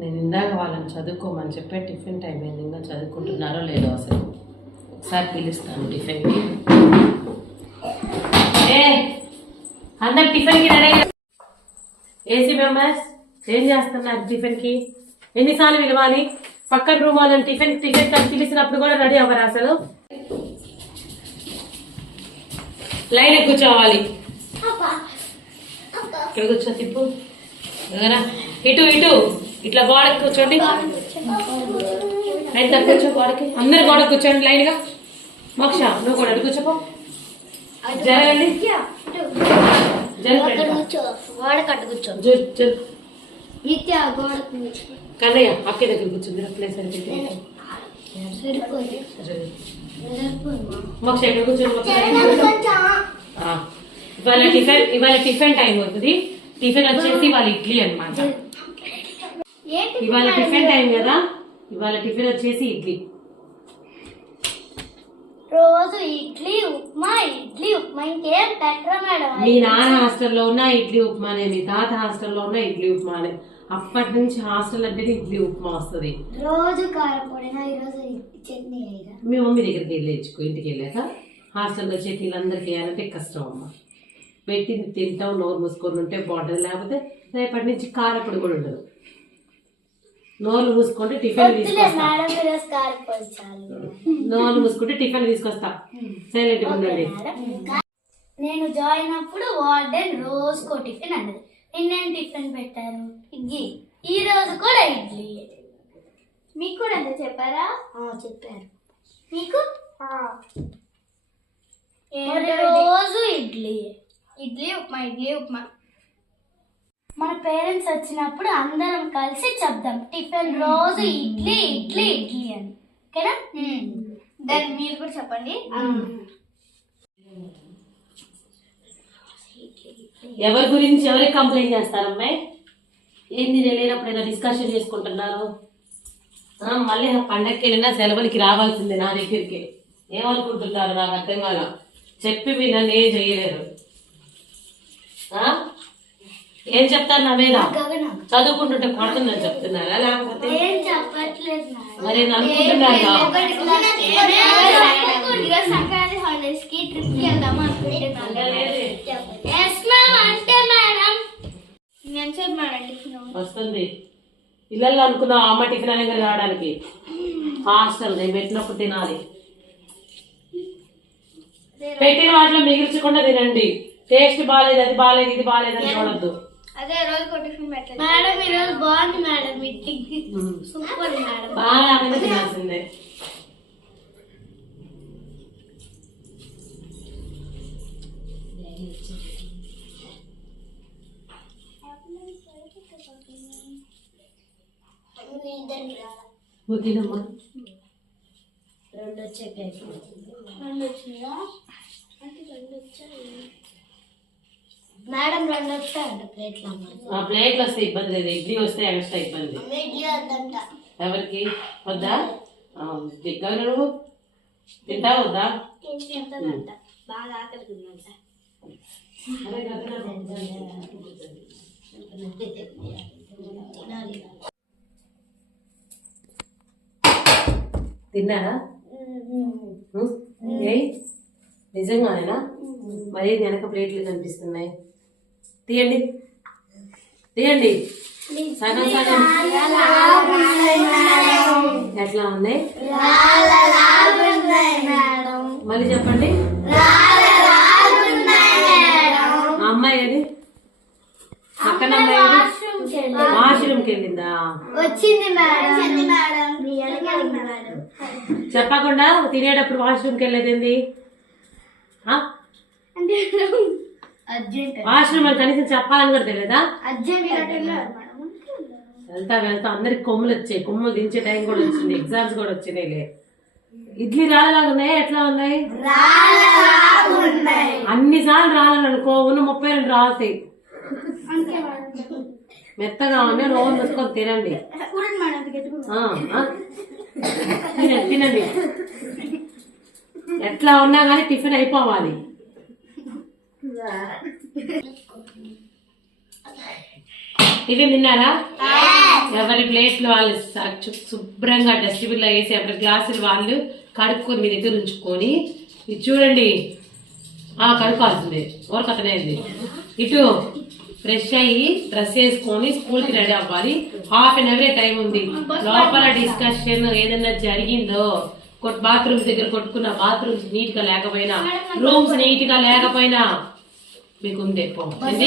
నేను ఇందాక వాళ్ళని చదువుకోమని చెప్పే టిఫిన్ టైం అయింది. ఇంకా చదువుకుంటున్నారో లేదో అసలు. ఒకసారి పిలుస్తాను టిఫిన్కి. ఏ అందరు టిఫిన్కి రెడీ ఏసీ మెంబర్స్ ఏం చేస్తున్నారు టిఫిన్కి? ఎన్నిసార్లు పిలవాలి? పక్కన రూమ్ వాళ్ళని టిఫిన్ టిఫిన్ పిలిచినప్పుడు కూడా రెడీ అవ్వరు అసలు? లైన్ కూర్చోవాలి. ఇక్కడ కూర్చో తిప్పు. ఇటు ఇటు. ఇట్లా గోడకి కూర్చోండి. అయితే కూర్చో గోడకి. అందరు గోడ కూర్చోండి లైన్గా మోక్ష నువ్వు కూడా అటు కూర్చోపో. జరగండి. కన్నయ్య అక్క దగ్గర కూర్చుంది. ప్లేస్ మోక్ష మోక్ష ఆ. ఇవాళ టిఫిన్ ఇవాళ టిఫిన్ టైం అవుతుంది. టిఫిన్ వచ్చేసి ఇవాళ ఇడ్లీ అన్నమాట. ఏంటి ఇవాళ టిఫిన్ టైం కదా? ఇవాళ టిఫిన్ వచ్చేసి ఇడ్లీ. రోజు ఇడ్లీ ఉప్మా ఇడ్లీ ఉప్మా. ఇంకేం పెట్టరా మేడం మీ నాన్న హాస్టల్లో ఉన్న ఇడ్లీ ఉప్మానే మీ తాత హాస్టల్లో ఉన్న ఇడ్లీ ఉప్మానే. అప్పటి నుంచి హాస్టల్ అంటే ఇడ్లీ ఉప్మా వస్తుంది. రోజు కారపొడినా ఈరోజు చట్నీ మీ మమ్మీ దగ్గరికి వెళ్ళేచ్చుకో ఇంటికి వెళ్ళాక. హాస్టల్లో చట్నీలు అందరికి వేయాలంటే కష్టం అమ్మ. పెట్టింది తింటాం నోరు మూసుకొని ఉంటే బాగుంటుంది. లేకపోతే రేపటి నుంచి కారపొడి కూడా ఉండదు. నోరు మూసుకుంటే టిఫిన్ తీసుకొస్తా. మేడం ఈరోజు కారపొడి చాలు. నోరు మూసుకుంటే టిఫిన్ తీసుకొస్తా. సైలెంట్గా ఉండండి. నేను జాయిన్ అప్పుడు వార్డెన్ రోజుకో టిఫిన్ అన్నది. నిన్నేం టిఫిన్ పెట్టారు? ఇడ్లీ. ఈ రోజు కూడా ఇడ్లీ. మీకు కూడా అంతే చెప్పారా? చెప్పారు. మీకు? రోజు ఇడ్లీ? ఇడ్లీ ఉప్మా ఇడ్లీ ఉప్మా. మన పేరెంట్స్ వచ్చినప్పుడు అందరం కలిసి చెప్దాం టిఫిన్ రోజు ఇడ్లీ ఇడ్లీ ఇడ్లీ అని. ఓకేనా? దాన్ని మీరు కూడా చెప్పండి. ఎవరి గురించి ఎవరికి కంప్లైంట్ చేస్తారు అమ్మాయి ఏంది నేను లేనప్పుడు ఏదో డిస్కషన్ చేసుకుంటున్నారు? ఆ, మళ్ళీ పండగకి వెళ్ళినా సెలవులకి రావాల్సిందే నా దగ్గరికి. ఏమనుకుంటున్నారు నాకు అర్థం కాల. చెప్పి మీరు నన్ను ఏం చేయలేరు? ఏం చెప్తారు నా మీద? చదువుకుంటుంటే కొడుతుందని చెప్తున్నారా? లేకపోతే? మరి వస్తుంది. ఇళ్ళల్లో అనుకున్నా అమ్మ టిఫిన్ అనేది రావడానికి. హాస్టల్ నేను పెట్టినప్పుడు తినాలి. పెట్టిన వాటిలో మిగిల్చకుండా తినండి. టేస్ట్ బాగాలేదు అది బాగాలేదు ఇది బాగాలేదు అని చూడద్దు. అదే రోజు టిఫిన్ పెట్టలేదు. మేడం ఈరోజు బాగుంది మేడం ఇడ్లీ సూపర్ మేడం. బాగా లేకపోతే తినాల్సిందే. నువ్వు తినమ్మా. రెండు వచ్చాయి రెండు వచ్చినాయా అంటే రెండు వచ్చాయి. మేడం రెండు వచ్చాయంట ప్లేట్లు ఆ ప్లేట్లు వస్తే ఇబ్బంది లేదు. ఇడ్లీ వస్తే ఎక్స్ట్రా ఇబ్బంది. ఎవరికి? వద్దా? నువ్వు తింటావా వద్దా? బాగా తిన్నారా? ఏయ్ నిజంగానేనా? మరి వెనక ప్లేట్లు కనిపిస్తున్నాయి. తీయండి. తీయండి. సగం సగం. ఎట్లా ఉన్నాయి మళ్ళీ చెప్పండి. అమ్మాయి ఏది? పక్కన ఏది? వాష్రూమ్కి వెళ్ళిందా. వచ్చింది మేడం. వచ్చింది మేడం. మీ వెనకాల మేడం. చెప్పకుండా తినేటప్పుడు వాష్రూమ్కి వెళ్ళేది ఆ? వాష్రూమ్ అని కనీసం చెప్పాలని కూడా తెలియదా? వెళ్తా వెళ్తా. అందరికి కొమ్ములు వచ్చాయి. కొమ్ములు దించే టైం కూడా వచ్చింది. ఎగ్జామ్స్ కూడా వచ్చినాయిలే. ఇడ్లీ రాళ్ళలాగా ఉన్నాయి? ఎట్లా ఉన్నాయి? అన్ని సార్లు రాలని అనుకో ఉన్న ముప్పై రెండు రాలుతాయి. మేడం. మెత్తగా ఉన్నాయి. ఆ, ఆ. తినండి తినండి. ఎట్లా ఉన్నా కానీ టిఫిన్ అయిపోవాలి. టిఫిన్ తిన్నారా? ఎవరి ప్లేట్లు వాళ్ళు శుభ్రంగా డస్ట్బిన్లో వేసి ఎవరి గ్లాసులు వాళ్ళు కడుక్కొని మీ దగ్గర ఉంచుకొని ఇది చూడండి. ఆ కడుక్కోవాల్సిందే. ఓరకతనేది ఇటు ఫ్రెష్ అయ్యి డ్రెస్ వేసుకొని స్కూల్కి రెడీ అవ్వాలి. హాఫ్ అన్ అవరే టైం ఉంది. లోపల డిస్కషన్ ఏదైనా జరిగిందో బాత్రూమ్స్ దగ్గర కొట్టుకున్న బాత్రూమ్స్ నీట్గా లేకపోయినా రూమ్స్ నీట్గా లేకపోయినా మీకు. ఏంటి?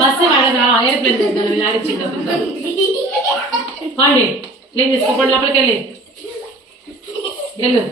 బస్సు వాడదా ఎయిర్ప్లేన్ తెద్దాం మీరు ఆడిచ్చింది పాండి. క్లీన్ చేసుకోండి లోపలికి వెళ్ళి వెళ్ళు.